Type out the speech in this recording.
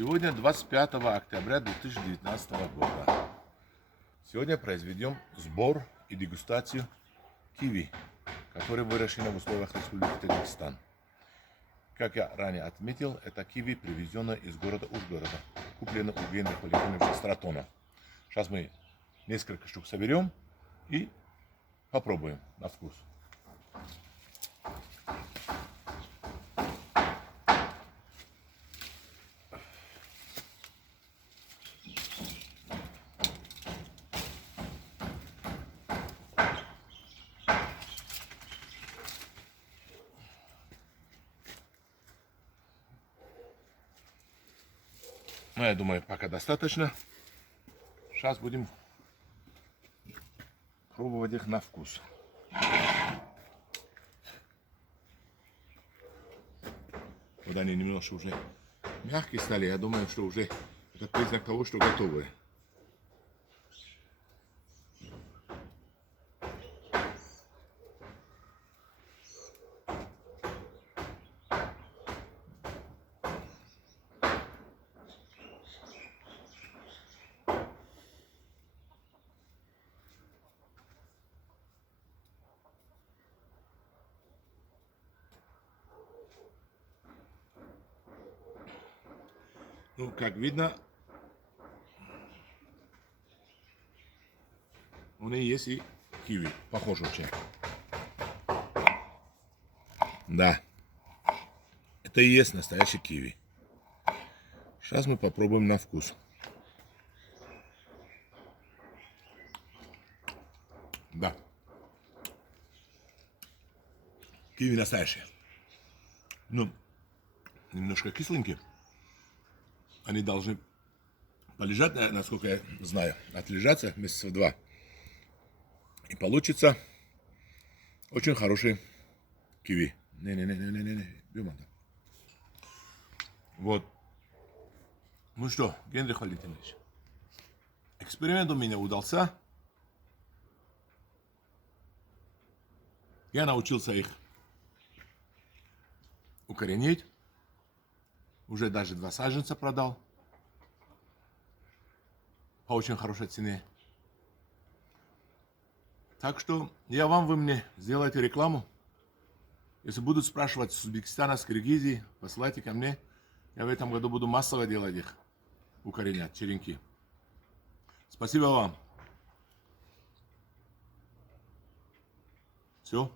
Сегодня 25 октября 2019 года. Сегодня произведем сбор и дегустацию киви, которые выращены в условиях Республики Таджикистан. Как я ранее отметил, это киви привезено из города Ужгорода, куплено у Генриха Валентиновича Стратона. Сейчас мы несколько штук соберем и попробуем на вкус. Ну, я думаю, пока достаточно. Сейчас будем пробовать их на вкус. Вот они немножко уже мягкие стали. Я думаю, что уже это признак того, что готовы. Ну, как видно, у них есть и киви. Похож очень. Да. Это и есть настоящий киви. Сейчас мы попробуем на вкус. Да. Киви настоящие. Ну, немножко кисленькие. Они должны полежать, насколько я знаю, отлежаться месяца 2. И получится очень хороший киви. Не. Вот. Ну что, Генрих Валентинович, эксперимент у меня удался. Я научился их укоренить. Уже даже 2 саженца продал. По очень хорошей цене. Так что вы мне сделайте рекламу. Если будут спрашивать с Узбекистана, с Киргизии, посылайте ко мне. Я в этом году буду массово делать их. Укоренять черенки. Спасибо вам. Все.